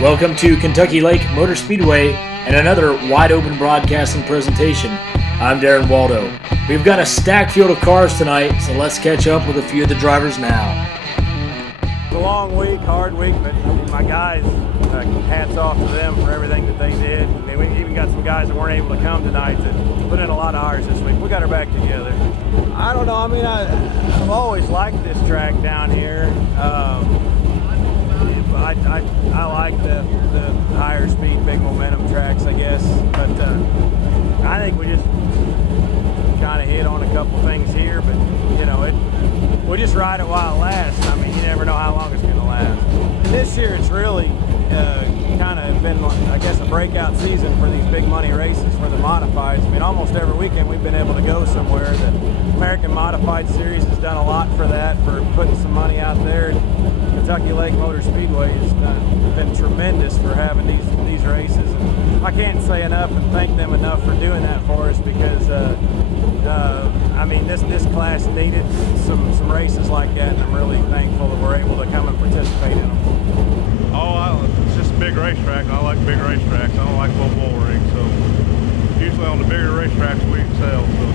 Welcome to Kentucky Lake Motor Speedway and another wide-open broadcasting presentation. I'm Darren Waldo. We've got a stacked field of cars tonight, so let's catch up with a few of the drivers now. It's a long week, hard week, but my guys, hats off to them for everything that they did. I mean, we even got some guys that weren't able to come tonight that put in a lot of hours this week. We got our back together. I don't know, I mean, I've always liked this track down here. I like the higher speed, big momentum tracks, I guess, but I think we just kind of hit on a couple things here, but you know, we'll just ride it while it lasts. I mean, you never know how long it's going to last. And this year it's really kind of been, I guess, a breakout season for these big money races for the Modifieds. I mean, almost every weekend we've been able to go somewhere. The American Modified Series has done a lot for that, for putting some money out there. Kentucky Lake Motor Speedway has been tremendous for having these races. And I can't say enough and thank them enough for doing that for us, because I mean, this class needed some races like that, and I'm really thankful that we're able to come and participate in them. It's just a big racetrack. I like big racetracks. I don't like low bull rings, so usually on the bigger racetracks we excel. So,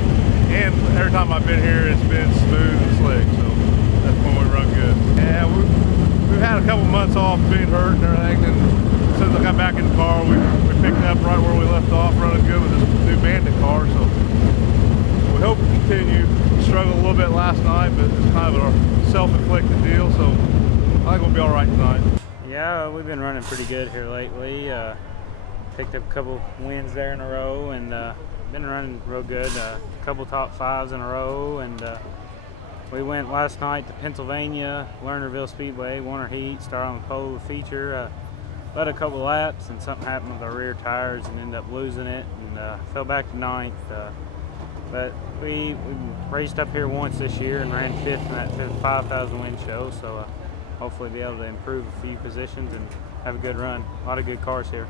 and every time I've been here, it's been smooth and slick, so that's when we run good. Yeah, we've had a couple months off being hurt and everything, and as soon as I got back in the car, we picked up right where we left off, running good with this new Bandit car. So we hope to continue. We struggled a little bit last night, but it's kind of a self-inflicted deal, so I think we'll be all right tonight. Yeah, we've been running pretty good here lately. Picked up a couple wins there in a row, and been running real good. A couple top fives in a row, and we went last night to Pennsylvania, Lernerville Speedway, won our heat, started on the pole feature. Led a couple laps, and something happened with our rear tires and ended up losing it, and fell back to ninth. But we raced up here once this year and ran fifth in that 5,000 win show, so hopefully be able to improve a few positions and have a good run. A lot of good cars here.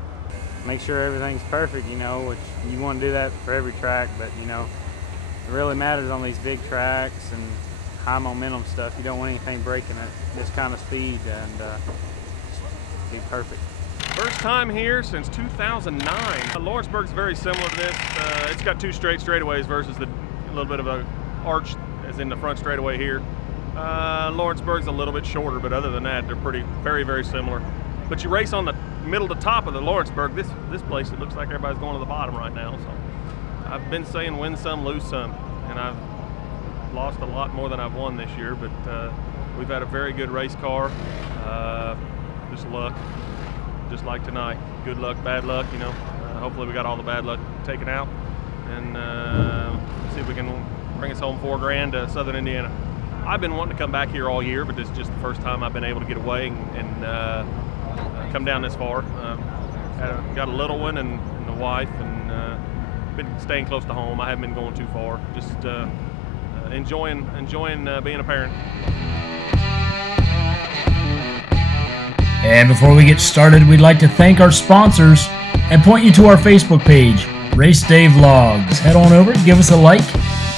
Make sure everything's perfect, you know, which you want to do that for every track, but you know, it really matters on these big tracks and high momentum stuff. You don't want anything breaking at this kind of speed, and be perfect. First time here since 2009. Lawrenceburg's very similar to this. It's got two straight straightaways versus a little bit of a arch as in the front straightaway here. Lawrenceburg's a little bit shorter, but other than that, they're very, very similar. But you race on the middle to top of the Lawrenceburg. This place, it looks like everybody's going to the bottom right now. So I've been saying win some, lose some, and I've lost a lot more than I've won this year. But we've had a very good race car. Just luck, just like tonight. Good luck, bad luck. You know. Hopefully we got all the bad luck taken out, and see if we can bring us home $4 grand to Southern Indiana. I've been wanting to come back here all year, but this is just the first time I've been able to get away and come down this far. Got a little one and a wife, and been staying close to home. I haven't been going too far. Just enjoying being a parent. And before we get started, we'd like to thank our sponsors and point you to our Facebook page, Race Day Vlogs. Head on over, give us a like,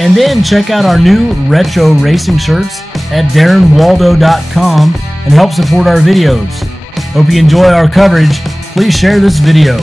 and then check out our new retro racing shirts at darrenwaldo.com and help support our videos. Hope you enjoy our coverage. Please share this video.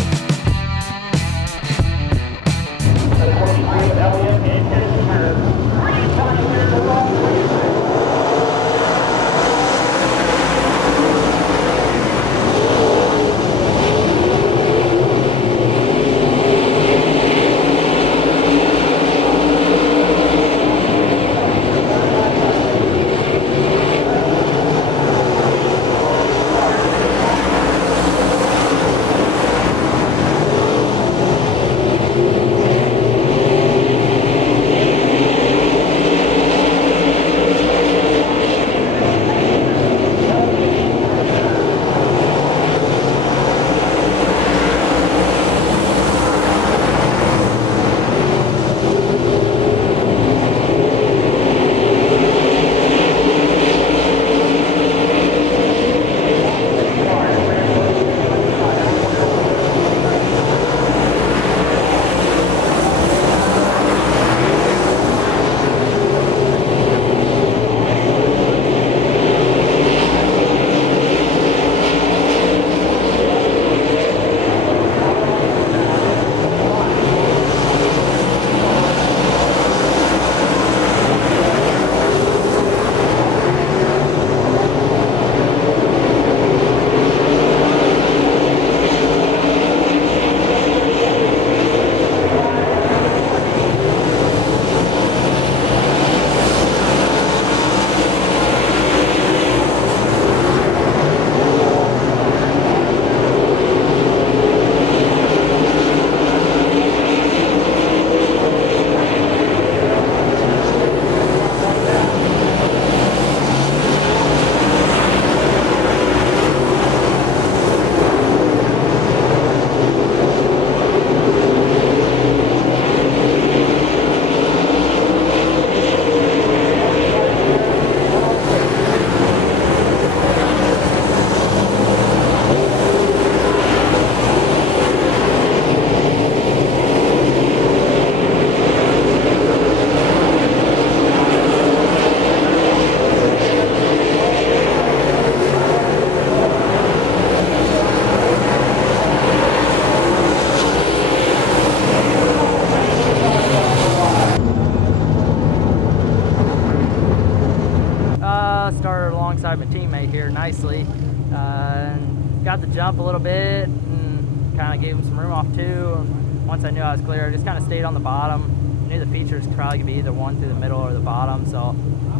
got the jump a little bit and kind of gave him some room off two. And once I knew I was clear, I just kind of stayed on the bottom. I knew the features probably could be either one through the middle or the bottom, so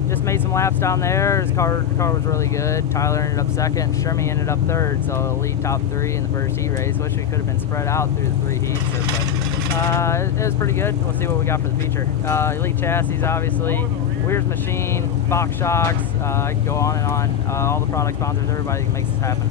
just made some laps down there. His car was really good. Tyler ended up second. Shermy ended up third, so elite top three in the first heat race. Wish we could have been spread out through the 3 heats, but it was pretty good. We'll see what we got for the feature. Elite chassis, obviously. Weir's Machine, Fox Shocks. I could go on and on. All the product sponsors, everybody makes this happen.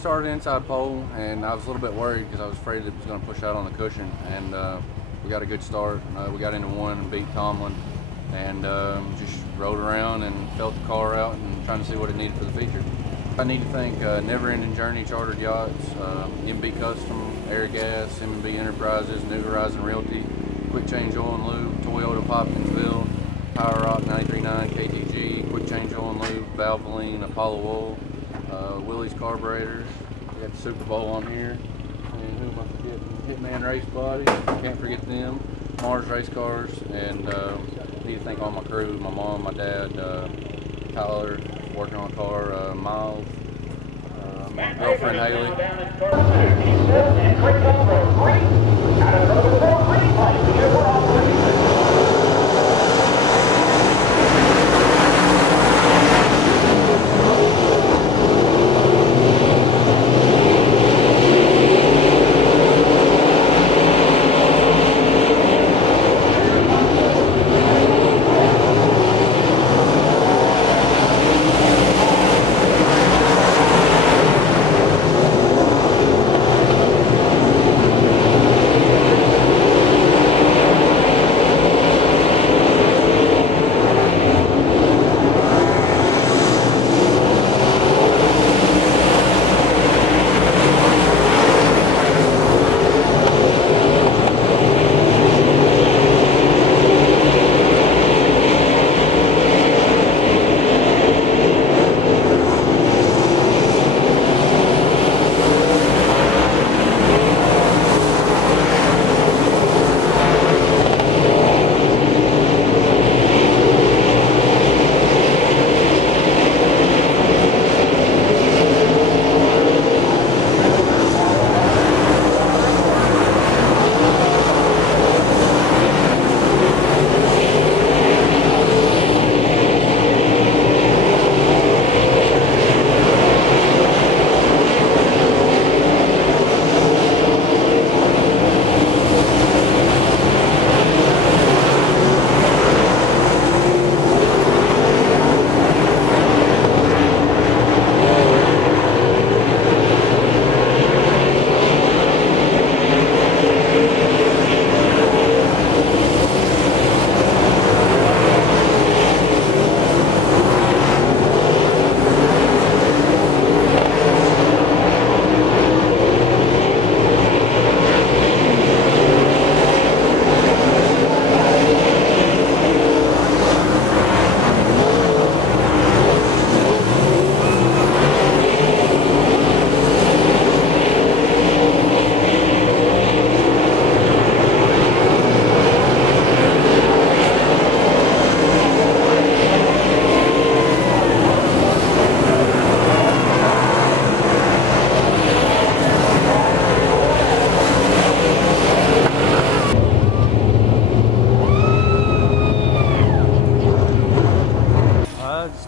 Started inside pole, and I was a little bit worried because I was afraid it was going to push out on the cushion, and we got a good start. We got into one and beat Tomlin, and just rode around and felt the car out and trying to see what it needed for the feature. I need to thank Never Ending Journey Chartered Yachts, MB Custom, Air Gas, MB Enterprises, New Horizon Realty, Quick Change Oil and Lube, Toyota Hopkinsville, Power Rock 93.9 KTG, Quick Change Oil and Lube, Valvoline, Apollo Oil, Willie's Carburetors. We got the Super Bowl on here. And who am I forgetting? Hitman Race Body. Can't forget them. Mars Race Cars. And need to thank all my crew, my mom, my dad, Tyler, working on a car, Miles, my girlfriend Haley.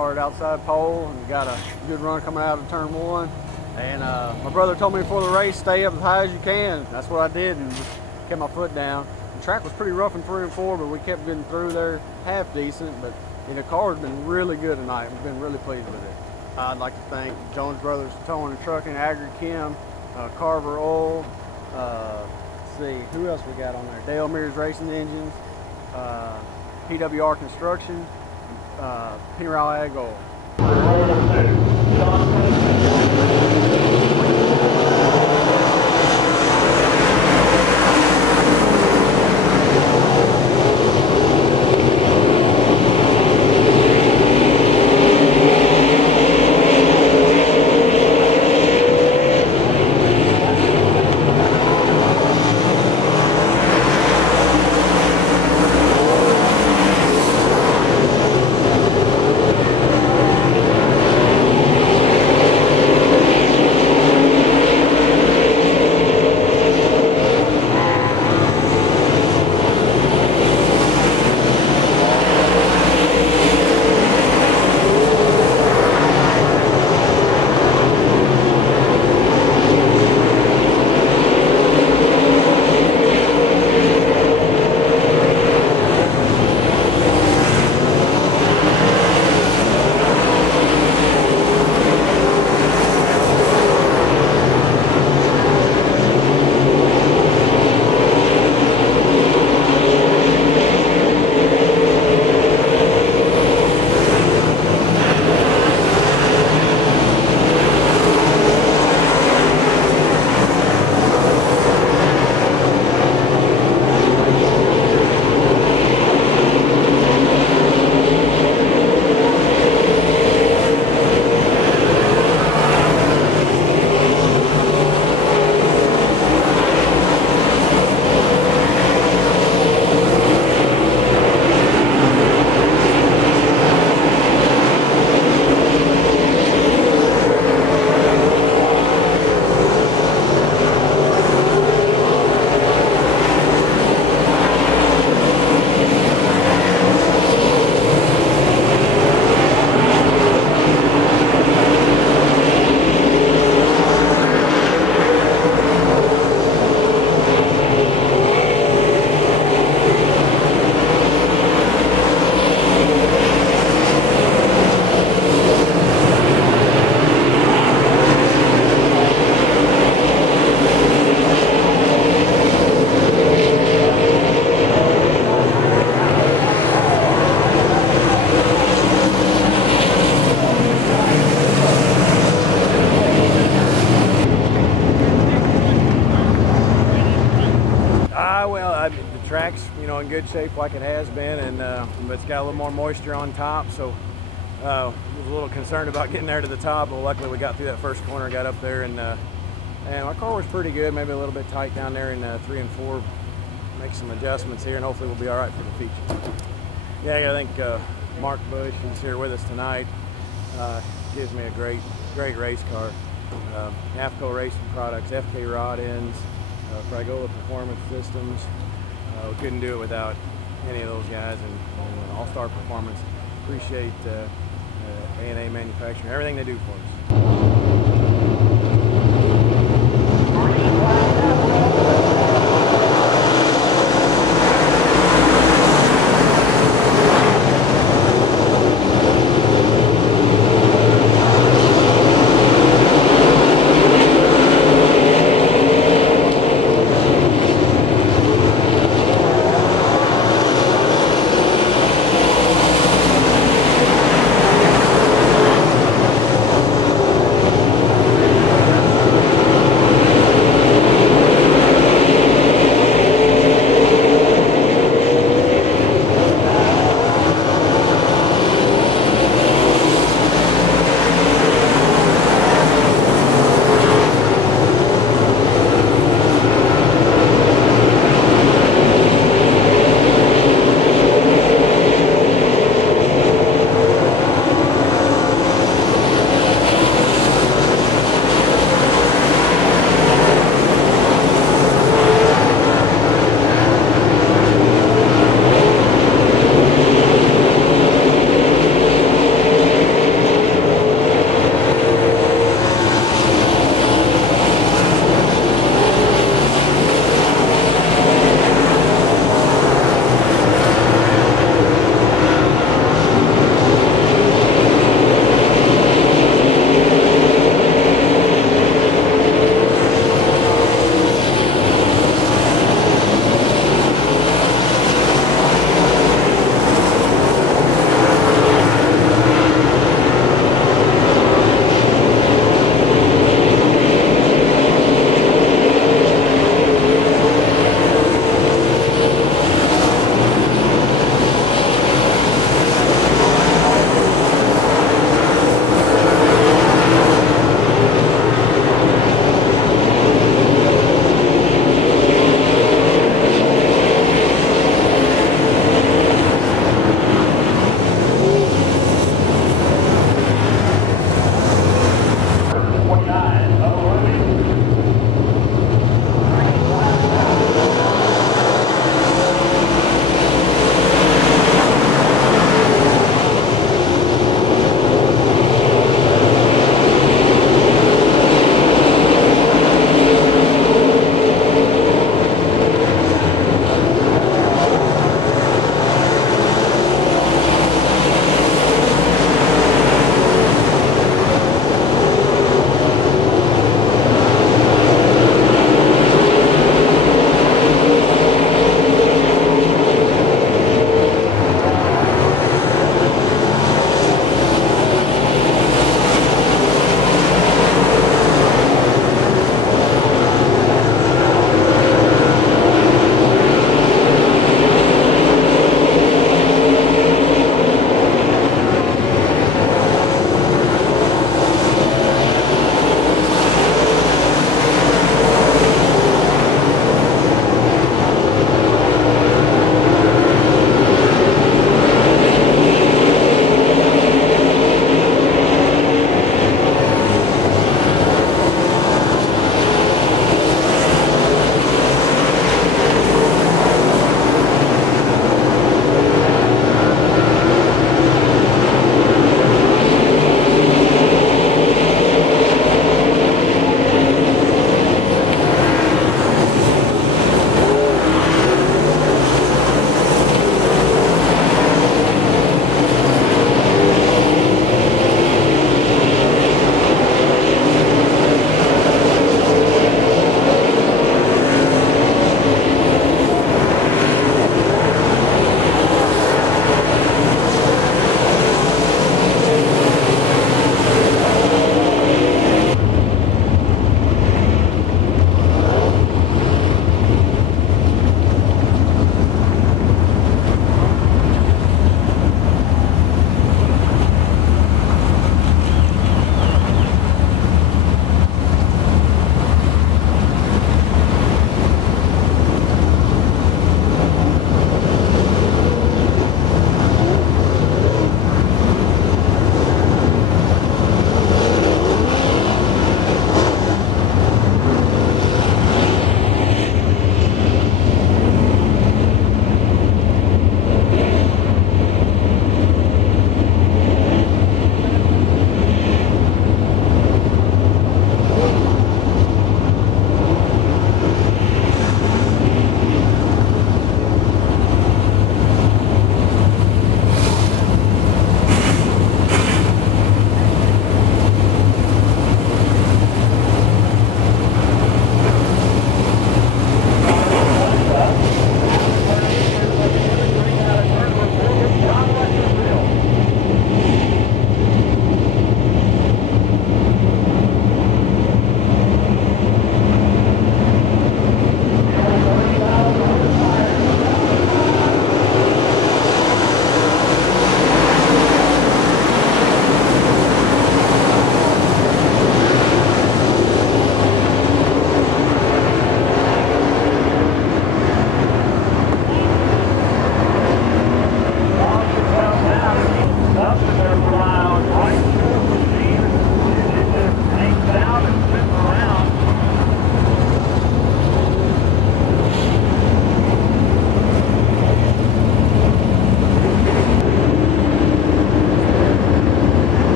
started outside pole and got a good run coming out of turn 1. And my brother told me before the race, stay up as high as you can. That's what I did, and just kept my foot down. The track was pretty rough in 3 and 4, but we kept getting through there half decent. But the car's been really good tonight. We've been really pleased with it. I'd like to thank Jones Brothers Towing and Trucking, Agri Chem, Carver Oil. Let's see, who else we got on there? Dale Mears Racing Engines, PWR Construction, Pennyral Ag Oil. The track's, in good shape like it has been, and but it's got a little more moisture on top, so was a little concerned about getting there to the top, but luckily we got through that first corner, got up there, and our car was pretty good, maybe a little bit tight down there in 3 and 4. Make some adjustments here, and hopefully we'll be all right for the feature. Yeah, I think Mark Bush, who's here with us tonight, gives me a great race car. AFCO Racing Products, FK Rod Ends, Fragola Performance Systems. We couldn't do it without any of those guys, and All-Star Performance. Appreciate A&A Manufacturing, everything they do for us.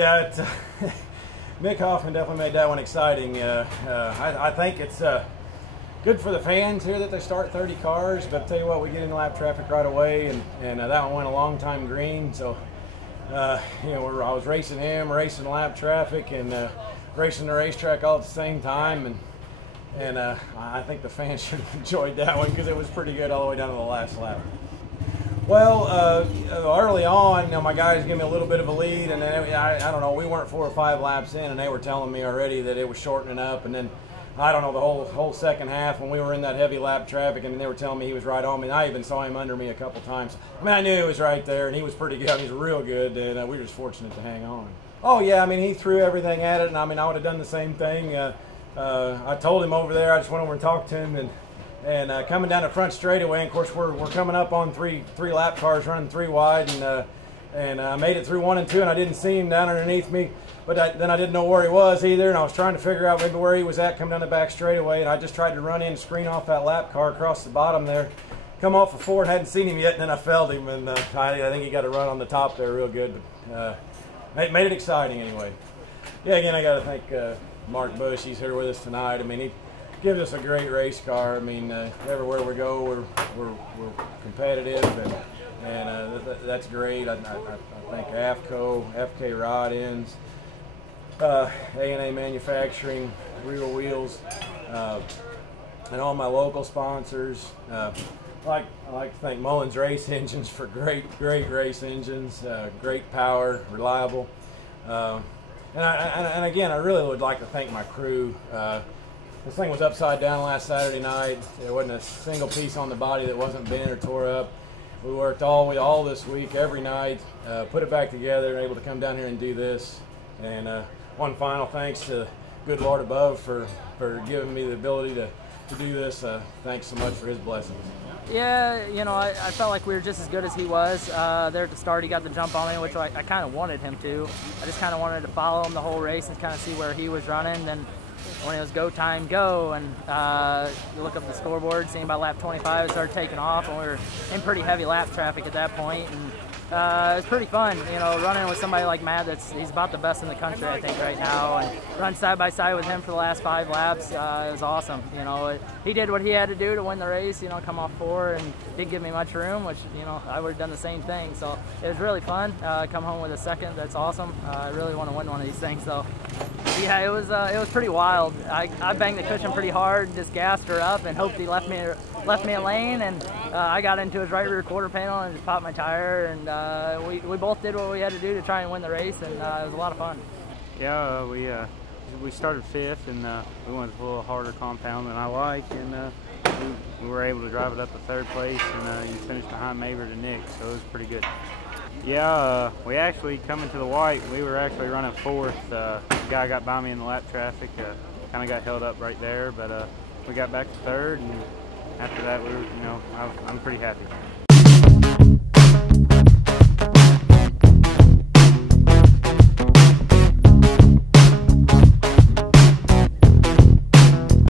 Yeah, it's, Mick Hoffman definitely made that one exciting. I think it's good for the fans here that they start 30 cars, but I'll tell you what, we get in lap traffic right away, and that one went a long time green, so you know, I was racing him, racing lap traffic, and racing the racetrack all at the same time, and I think the fans should have enjoyed that one because it was pretty good all the way down to the last lap. Well, early on, you know, my guys gave me a little bit of a lead, and then I don't know, we weren't 4 or 5 laps in, and they were telling me already that it was shortening up, and then I don't know, the whole second half when we were in that heavy lap traffic, and they were telling me he was right on me, and I even saw him under me a couple times. I mean, I knew he was right there, and he was pretty good. He was real good, and we were just fortunate to hang on. Oh yeah, I mean, he threw everything at it, and I mean, I would have done the same thing. I told him over there, I just went over and talked to him, and coming down the front straightaway, and of course we're coming up on three lap cars running 3 wide, and I made it through 1 and 2, and I didn't see him down underneath me, but then I didn't know where he was either, and I was trying to figure out maybe where he was at coming down the back straightaway, and I just tried to run in and screen off that lap car across the bottom there, come off of 4 and hadn't seen him yet, and then I felled him, and I think he got a run on the top there real good, but made it exciting anyway. Yeah, again, I got to thank Mark Bush. He's here with us tonight. I mean, he gives us a great race car. I mean, everywhere we go, we're competitive, and that's great. I thank AFCO, FK Rod Ends, A&A Manufacturing, Real Wheels, and all my local sponsors. I like to thank Mullins Race Engines for great race engines, great power, reliable. And again, I really would like to thank my crew. This thing was upside down last Saturday night. There wasn't a single piece on the body that wasn't bent or tore up. We worked all this week, every night, put it back together, and able to come down here and do this. And one final thanks to good Lord above for giving me the ability to do this. Thanks so much for his blessings. Yeah, you know, I felt like we were just as good as he was. There at the start, he got the jump on me, which I kind of wanted him to. I just kind of wanted to follow him the whole race and kind of see where he was running. Then when it was go time, go, and you look up the scoreboard, seeing by lap 25, it started taking off, and we were in pretty heavy lap traffic at that point. And it was pretty fun, you know, running with somebody like Matt. He's about the best in the country, I think, right now. And run side by side with him for the last 5 laps, it was awesome. You know, he did what he had to do to win the race. You know, come off 4 and didn't give me much room, which, you know, I would have done the same thing. So it was really fun. Come home with a second. That's awesome. I really want to win one of these things. So yeah, it was pretty wild. I banged the cushion pretty hard, and just gassed her up, and hoped he left me a lane, and I got into his right rear quarter panel and just popped my tire, and we both did what we had to do to try and win the race, and it was a lot of fun. Yeah, we started 5th, and we went a little harder compound than I like, and we were able to drive it up to 3rd place, and you finished behind Maverick and Nick, so it was pretty good. Yeah, we actually, coming to the white, we were actually running 4th. The guy got by me in the lap traffic, kind of got held up right there, but we got back to 3rd, and after that, we were, you know, I'm pretty happy.